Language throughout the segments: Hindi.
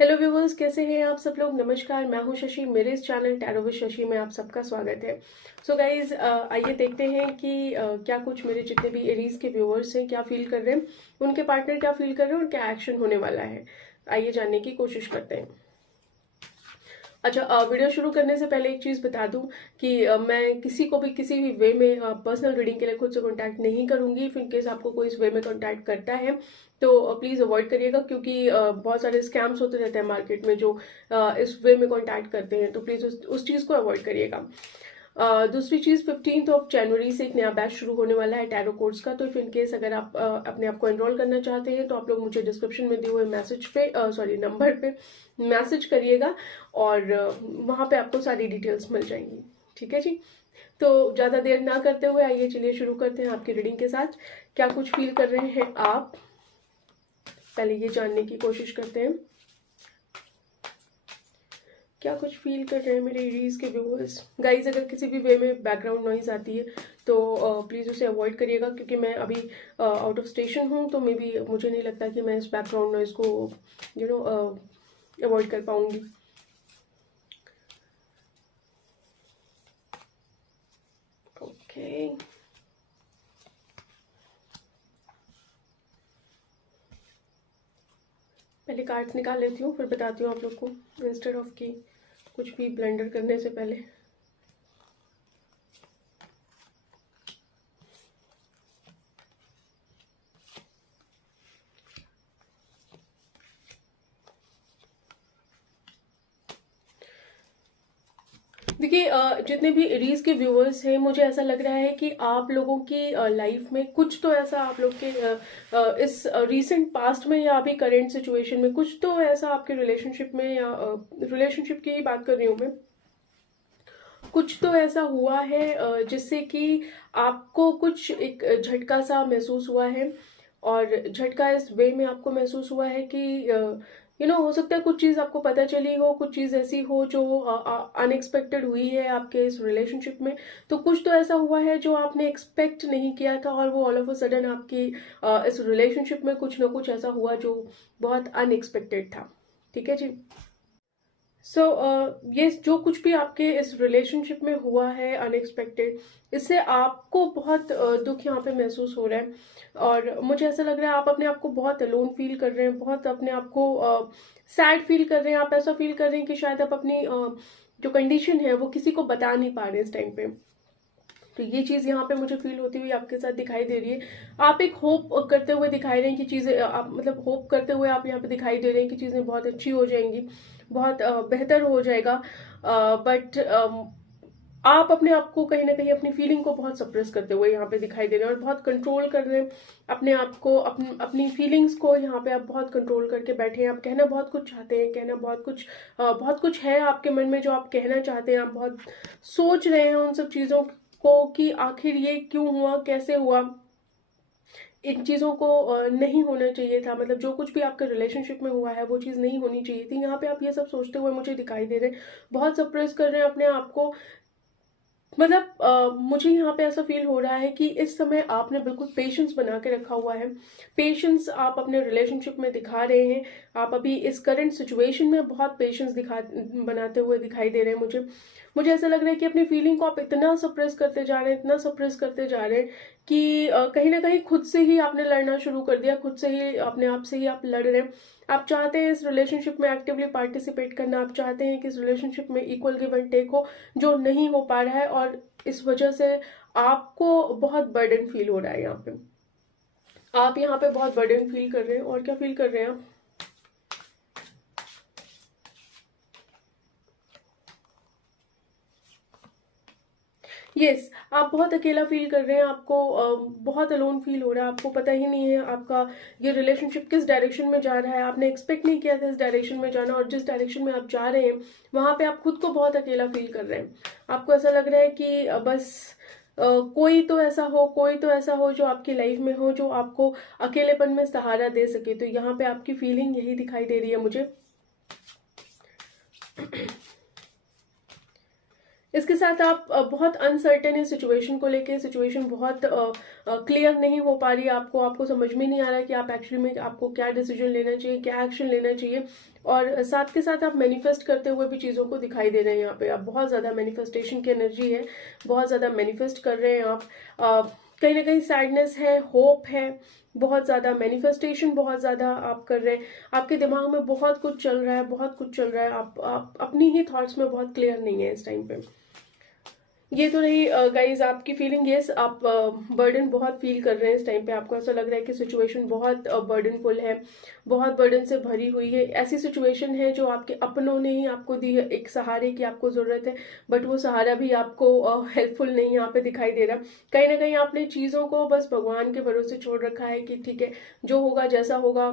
हेलो व्यूवर्स, कैसे हैं आप सब लोग। नमस्कार, मैं हूं शशि। मेरे इस चैनल टैरो विद शशि में आप सबका स्वागत है। सो गाइज, आइए देखते हैं कि क्या कुछ मेरे जितने भी एरीज के व्यूवर्स हैं क्या फील कर रहे हैं, उनके पार्टनर क्या फील कर रहे हैं और क्या एक्शन होने वाला है। आइए जानने की कोशिश करते हैं। अच्छा, वीडियो शुरू करने से पहले एक चीज़ बता दूं कि मैं किसी को भी किसी भी वे में पर्सनल रीडिंग के लिए खुद से कांटेक्ट नहीं करूंगी। इफ इन केस आपको कोई इस वे में कांटेक्ट करता है तो प्लीज़ अवॉइड करिएगा, क्योंकि बहुत सारे स्कैम्स होते रहते हैं मार्केट में जो इस वे में कांटेक्ट करते हैं। तो प्लीज़ उस चीज़ को अवॉइड करिएगा। दूसरी चीज़, 15 जनवरी से एक नया बैच शुरू होने वाला है टैरो कोर्स का। तो इफ इन केस अगर आप अपने आप को एनरोल करना चाहते हैं तो आप लोग मुझे डिस्क्रिप्शन में दिए हुए मैसेज पे नंबर पे मैसेज करिएगा और वहाँ पे आपको सारी डिटेल्स मिल जाएंगी। ठीक है जी। तो ज़्यादा देर ना करते हुए आइए चलिए शुरू करते हैं आपकी रीडिंग के साथ। क्या कुछ फील कर रहे हैं आप, पहले ये जानने की कोशिश करते हैं। क्या कुछ फील कर रहे हैं मेरे एरीज के व्यूअर्स। गाइज, अगर किसी भी वे में बैकग्राउंड नॉइज आती है तो प्लीज़ उसे अवॉइड करिएगा, क्योंकि मैं अभी आउट ऑफ स्टेशन हूँ। तो मे बी मुझे नहीं लगता कि मैं इस बैकग्राउंड नॉइज को अवॉइड कर पाऊंगी। ओके, पहले कार्ड्स निकाल लेती हूँ, फिर बताती हूँ आप लोग को, इंस्टेड ऑफ कि कुछ भी ब्लेंडर करने से पहले। देखिए, जितने भी एरीज के व्यूअर्स हैं, मुझे ऐसा लग रहा है कि आप लोगों की लाइफ में कुछ तो ऐसा आप लोग के इस रीसेंट पास्ट में या अभी करेंट सिचुएशन में कुछ तो ऐसा आपके रिलेशनशिप में, या रिलेशनशिप की ही बात कर रही हूँ मैं, कुछ तो ऐसा हुआ है जिससे कि आपको कुछ एक झटका सा महसूस हुआ है। और झटका इस वे में आपको महसूस हुआ है कि हो सकता है कुछ चीज़ आपको पता चली हो, कुछ चीज़ ऐसी हो जो अनएक्सपेक्टेड हुई है आपके इस रिलेशनशिप में। तो कुछ तो ऐसा हुआ है जो आपने एक्सपेक्ट नहीं किया था, और वो ऑल ऑफ अ सडन आपकी इस रिलेशनशिप में कुछ ना कुछ ऐसा हुआ जो बहुत अनएक्सपेक्टेड था। ठीक है जी। सो ये जो कुछ भी आपके इस रिलेशनशिप में हुआ है अनएक्सपेक्टेड, इससे आपको बहुत दुख यहाँ पे महसूस हो रहा है। और मुझे ऐसा लग रहा है आप अपने आप को बहुत अलोन फील कर रहे हैं, बहुत अपने आप को सैड फील कर रहे हैं। आप ऐसा फील कर रहे हैं कि शायद आप अपनी जो कंडीशन है वो किसी को बता नहीं पा रहे हैं इस टाइम पे। तो ये चीज यहाँ पे मुझे फील होती हुई आपके साथ दिखाई दे रही है। आप एक होप करते हुए दिखाई रहे हैं कि चीजें, आप मतलब होप करते हुए आप यहाँ पे दिखाई दे रहे हैं कि चीजें बहुत अच्छी हो जाएंगी, बहुत बेहतर हो जाएगा। बट आप अपने आप को कहीं ना कहीं अपनी फीलिंग को बहुत सप्रेस करते हुए यहाँ पे दिखाई दे रहे हैं, और बहुत कंट्रोल कर रहे हैं अपने आप को, अपनी फीलिंग्स को यहाँ पे आप बहुत कंट्रोल करके बैठे हैं। आप कहना बहुत कुछ चाहते हैं, कहना बहुत कुछ है आपके मन में जो आप कहना चाहते हैं। आप बहुत सोच रहे हैं उन सब चीज़ों को कि आखिर ये क्यों हुआ, कैसे हुआ। इन चीज़ों को नहीं होना चाहिए था, मतलब जो कुछ भी आपके रिलेशनशिप में हुआ है वो चीज़ नहीं होनी चाहिए थी। यहाँ पे आप ये सब सोचते हुए मुझे दिखाई दे रहे हैं, बहुत सप्रेस कर रहे हैं अपने आप को। मतलब मुझे यहाँ पे ऐसा फील हो रहा है कि इस समय आपने बिल्कुल पेशेंस बना के रखा हुआ है। पेशेंस आप अपने रिलेशनशिप में दिखा रहे हैं। आप अभी इस करंट सिचुएशन में बहुत पेशेंस बनाते हुए दिखाई दे रहे हैं मुझे। मुझे ऐसा लग रहा है कि अपनी फीलिंग को आप इतना सप्रेस करते जा रहे हैं, इतना सप्रेस करते जा रहे हैं कि कहीं ना कहीं खुद से ही आपने लड़ना शुरू कर दिया, खुद से ही अपने आप से ही आप लड़ रहे हैं। आप चाहते हैं इस रिलेशनशिप में एक्टिवली पार्टिसिपेट करना, आप चाहते हैं कि इस रिलेशनशिप में इक्वल गिव एंड टेक हो, जो नहीं हो पा रहा है। और इस वजह से आपको बहुत बर्डन फील हो रहा है। यहाँ पे आप यहाँ पे बहुत बर्डन फील कर रहे हैं। और क्या फील कर रहे हैं आप? यस, आप बहुत अकेला फील कर रहे हैं। आपको बहुत अलोन फील हो रहा है। आपको पता ही नहीं है आपका ये रिलेशनशिप किस डायरेक्शन में जा रहा है। आपने एक्सपेक्ट नहीं किया था इस डायरेक्शन में जाना, और जिस डायरेक्शन में आप जा रहे हैं वहां पे आप खुद को बहुत अकेला फील कर रहे हैं। आपको ऐसा लग रहा है कि बस कोई तो ऐसा हो, कोई तो ऐसा हो जो आपकी लाइफ में हो, जो आपको अकेलेपन में सहारा दे सके। तो यहाँ पे आपकी फीलिंग यही दिखाई दे रही है मुझे। इसके साथ आप बहुत अनसर्टेन है सिचुएशन को लेके, सिचुएशन बहुत क्लियर नहीं हो पा रही है आपको, आपको समझ में नहीं आ रहा है कि आप एक्चुअली में आपको क्या डिसीजन लेना चाहिए, क्या एक्शन लेना चाहिए। और साथ के साथ आप मैनिफेस्ट करते हुए भी चीज़ों को दिखाई दे रहे हैं। यहाँ पे आप बहुत ज़्यादा मैनिफेस्टेशन की एनर्जी है, बहुत ज़्यादा मैनिफेस्ट कर रहे हैं आप। कहीं ना कहीं सैडनेस है, होप है, बहुत ज़्यादा मैनिफेस्टेशन बहुत ज़्यादा आप कर रहे हैं। आपके दिमाग में बहुत कुछ चल रहा है, बहुत कुछ चल रहा है, आप अपनी ही थॉट्स में बहुत क्लियर नहीं है इस टाइम पे। ये तो रही गाइज आपकी फीलिंग। यस, आप बर्डन बहुत फील कर रहे हैं इस टाइम पे। आपको ऐसा लग रहा है कि सिचुएशन बहुत बर्डनफुल है, बहुत बर्डन से भरी हुई है। ऐसी सिचुएशन है जो आपके अपनों ने ही आपको दी है, एक सहारे की आपको जरूरत है, बट वो सहारा भी आपको हेल्पफुल नहीं यहाँ पे दिखाई दे रहा। कहीं ना कहीं आपने चीज़ों को बस भगवान के भरोसे छोड़ रखा है कि ठीक है, जो होगा जैसा होगा,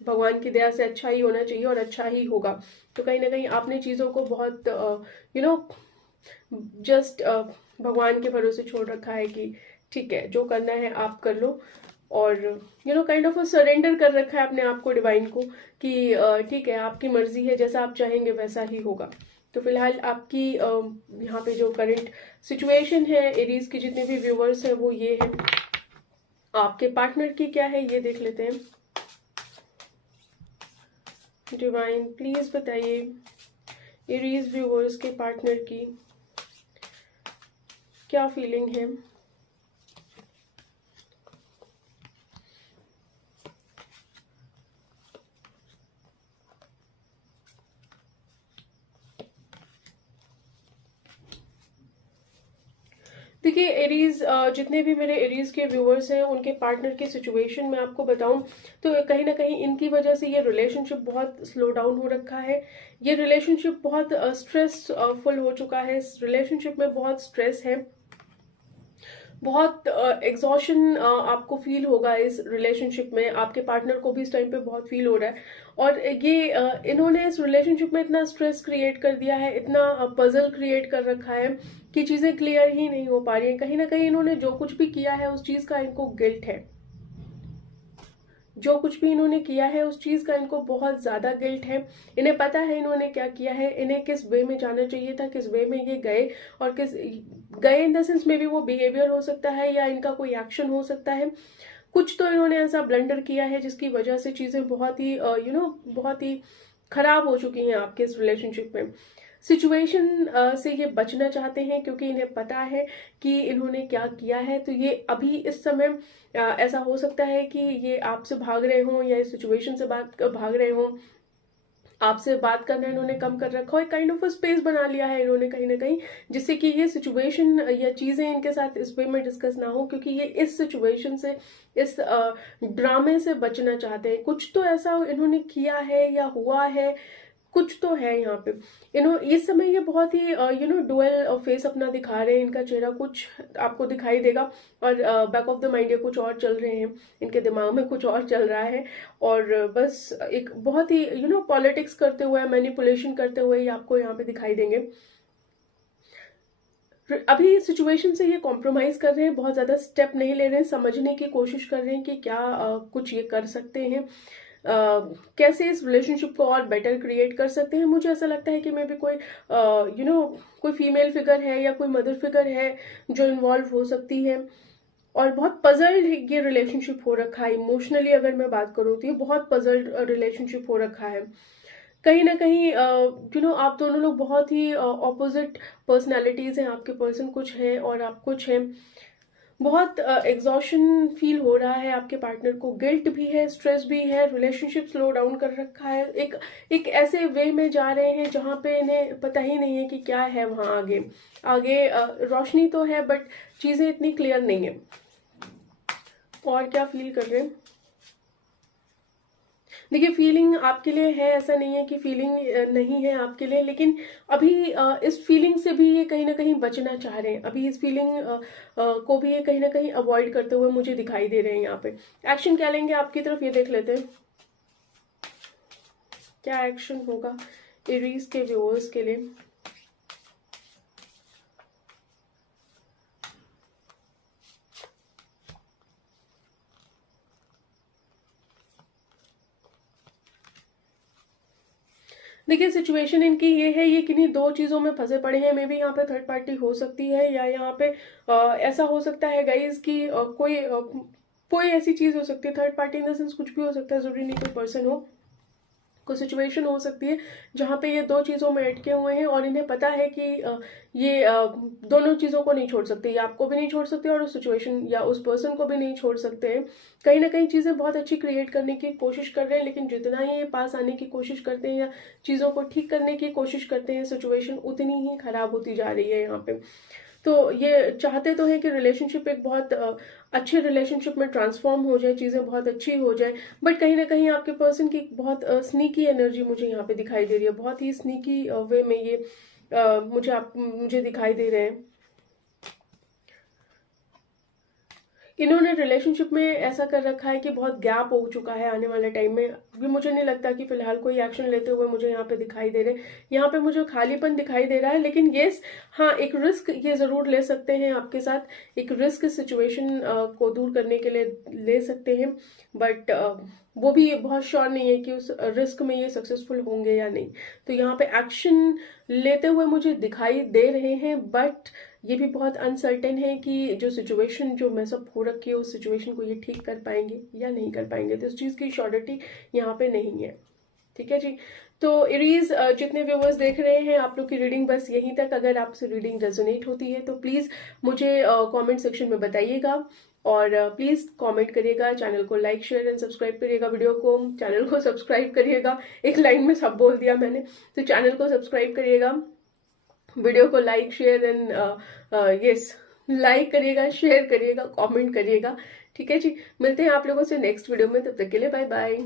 भगवान की दया से अच्छा ही होना चाहिए और अच्छा ही होगा। तो कहीं ना कहीं आपने चीज़ों को बहुत यू नो जस्ट भगवान के भरोसे छोड़ रखा है कि ठीक है, जो करना है आप कर लो। और काइंड ऑफ सरेंडर कर रखा है अपने आप को डिवाइन को कि ठीक है, आपकी मर्जी है, जैसा आप चाहेंगे वैसा ही होगा। तो फिलहाल आपकी यहाँ पे जो करंट सिचुएशन है एरीज की, जितने भी व्यूवर्स हैं वो ये है। आपके पार्टनर की क्या है ये देख लेते हैं। डिवाइन प्लीज बताइए एरीज व्यूवर्स के पार्टनर की क्या फीलिंग है। देखिए एरीज, जितने भी मेरे एरीज के व्यूअर्स हैं उनके पार्टनर की सिचुएशन मैं आपको बताऊं तो कहीं ना कहीं इनकी वजह से ये रिलेशनशिप बहुत स्लो डाउन हो रखा है। ये रिलेशनशिप बहुत स्ट्रेसफुल हो चुका है। इस रिलेशनशिप में बहुत स्ट्रेस है, बहुत एग्जॉशन आपको फील होगा इस रिलेशनशिप में। आपके पार्टनर को भी इस टाइम पे बहुत फील हो रहा है। और ये इन्होंने इस रिलेशनशिप में इतना स्ट्रेस क्रिएट कर दिया है, इतना पजल क्रिएट कर रखा है कि चीज़ें क्लियर ही नहीं हो पा रही हैं। कहीं ना कहीं इन्होंने जो कुछ भी किया है उस चीज़ का इनको गिल्ट है। जो कुछ भी इन्होंने किया है उस चीज का इनको बहुत ज्यादा गिल्ट है। इन्हें पता है इन्होंने क्या किया है, इन्हें किस वे में जाना चाहिए था, किस वे में ये गए, और किस गए इन द सेंस में भी वो बिहेवियर हो सकता है या इनका कोई एक्शन हो सकता है। कुछ तो इन्होंने ऐसा ब्लंडर किया है जिसकी वजह से चीजें बहुत ही बहुत ही खराब हो चुकी हैं आपके इस रिलेशनशिप में। सिचुएशन से ये बचना चाहते हैं क्योंकि इन्हें पता है कि इन्होंने क्या किया है। तो ये अभी इस समय ऐसा हो सकता है कि ये आपसे भाग रहे हों या इस सिचुएशन से बात भाग रहे हों। आपसे बात करना इन्होंने कम कर रखा है, काइंड ऑफ स्पेस बना लिया है इन्होंने कहीं ना कहीं, जिससे कि ये सिचुएशन या चीजें इनके साथ इस वे में डिस्कस ना हो, क्योंकि ये इस सिचुएशन से, इस ड्रामे से बचना चाहते हैं। कुछ तो ऐसा इन्होंने किया है या हुआ है, कुछ तो है यहाँ पे। इस समय ये बहुत ही डुअल फेस अपना दिखा रहे हैं। इनका चेहरा कुछ आपको दिखाई देगा और बैक ऑफ द माइंड ये कुछ और चल रहे हैं, इनके दिमाग में कुछ और चल रहा है। और बस एक बहुत ही पॉलिटिक्स करते हुए, मैनिपुलेशन करते हुए ये आपको यहाँ पे दिखाई देंगे। अभी सिचुएशन से ये कॉम्प्रोमाइज कर रहे हैं, बहुत ज्यादा स्टेप नहीं ले रहे हैं, समझने की कोशिश कर रहे हैं कि क्या कुछ ये कर सकते हैं, कैसे इस रिलेशनशिप को और बेटर क्रिएट कर सकते हैं। मुझे ऐसा लगता है कि मे भी कोई कोई फीमेल फिगर है या कोई मदर फिगर है जो इन्वॉल्व हो सकती है। और बहुत पजल्ड ये रिलेशनशिप हो रखा है। इमोशनली अगर मैं बात करूँ तो ये बहुत पजल्ड रिलेशनशिप हो रखा है। कहीं ना कहीं आप दोनों लोग बहुत ही ऑपोजिट पर्सनैलिटीज हैं। आपके पर्सन कुछ हैं और आप कुछ हैं। बहुत एग्जॉशन फील हो रहा है आपके पार्टनर को, गिल्ट भी है, स्ट्रेस भी है, रिलेशनशिप स्लो डाउन कर रखा है। एक ऐसे वे में जा रहे हैं जहां पे इन्हें पता ही नहीं है कि क्या है वहां आगे। आगे रोशनी तो है बट चीजें इतनी क्लियर नहीं है। और क्या फील कर रहे हैं? देखिए फीलिंग आपके लिए है, ऐसा नहीं है कि फीलिंग नहीं है आपके लिए, लेकिन अभी इस फीलिंग से भी ये कहीं ना कहीं बचना चाह रहे हैं। अभी इस फीलिंग को भी ये कहीं ना कहीं अवॉइड करते हुए मुझे दिखाई दे रहे हैं। यहाँ पे एक्शन क्या लेंगे आपकी तरफ ये देख लेते हैं। क्या एक्शन होगा एरीज के व्यूअर्स के लिए? देखिए सिचुएशन इनकी ये है, ये किन्हीं दो चीज़ों में फंसे पड़े हैं। मे बी यहाँ पे थर्ड पार्टी हो सकती है, या यहाँ पे ऐसा हो सकता है गाइज कि कोई ऐसी चीज़ हो सकती है, third party in the sense कुछ भी हो सकता है, जरूरी नहीं कोई पर्सन हो, कोई सिचुएशन हो सकती है जहाँ पे ये दो चीज़ों में अटके हुए हैं और इन्हें पता है कि ये दोनों चीज़ों को नहीं छोड़ सकते, ये आपको भी नहीं छोड़ सकते और उस सिचुएशन या उस पर्सन को भी नहीं छोड़ सकते हैं। कहीं ना कहीं चीज़ें बहुत अच्छी क्रिएट करने की कोशिश कर रहे हैं, लेकिन जितना ही ये पास आने की कोशिश करते हैं या चीज़ों को ठीक करने की कोशिश करते हैं, सिचुएशन उतनी ही खराब होती जा रही है यहाँ पे। तो ये चाहते तो हैं कि रिलेशनशिप एक बहुत अच्छे रिलेशनशिप में ट्रांसफॉर्म हो जाए, चीज़ें बहुत अच्छी हो जाए, बट कहीं ना कहीं आपके पर्सन की बहुत स्नीकी एनर्जी मुझे यहाँ पे दिखाई दे रही है, बहुत ही स्नीकी वे में ये मुझे दिखाई दे रहे हैं। इन्होंने रिलेशनशिप में ऐसा कर रखा है कि बहुत गैप हो चुका है आने वाले टाइम में। अभी मुझे नहीं लगता कि फिलहाल कोई एक्शन लेते हुए मुझे यहाँ पे दिखाई दे रहे, यहाँ पे मुझे खालीपन दिखाई दे रहा है। लेकिन येस, हाँ, एक रिस्क ये जरूर ले सकते हैं आपके साथ, एक रिस्क सिचुएशन को दूर करने के लिए ले सकते हैं, बट वो भी बहुत श्योर नहीं है कि उस रिस्क में ये सक्सेसफुल होंगे या नहीं। तो यहाँ पे एक्शन लेते हुए मुझे दिखाई दे रहे हैं, बट ये भी बहुत अनसर्टेन है कि जो सिचुएशन जो मैसअप हो रखी है उस सिचुएशन को ये ठीक कर पाएंगे या नहीं कर पाएंगे, तो इस चीज़ की श्योरिटी यहाँ पे नहीं है। ठीक है जी। तो एरीज जितने व्यूवर्स देख रहे हैं, आप लोग की रीडिंग बस यहीं तक। अगर आपसे रीडिंग रेजोनेट होती है तो प्लीज़ मुझे कमेंट सेक्शन में बताइएगा, और प्लीज़ कमेंट करिएगा, चैनल को लाइक शेयर एंड सब्सक्राइब करिएगा, वीडियो को चैनल को सब्सक्राइब करिएगा। एक लाइन में सब बोल दिया मैंने, तो चैनल को सब्सक्राइब करिएगा, वीडियो को like share and yes, like करिएगा, शेयर करिएगा, कमेंट करिएगा। ठीक है जी, मिलते हैं आप लोगों से नेक्स्ट वीडियो में, तब तक के लिए बाय बाय।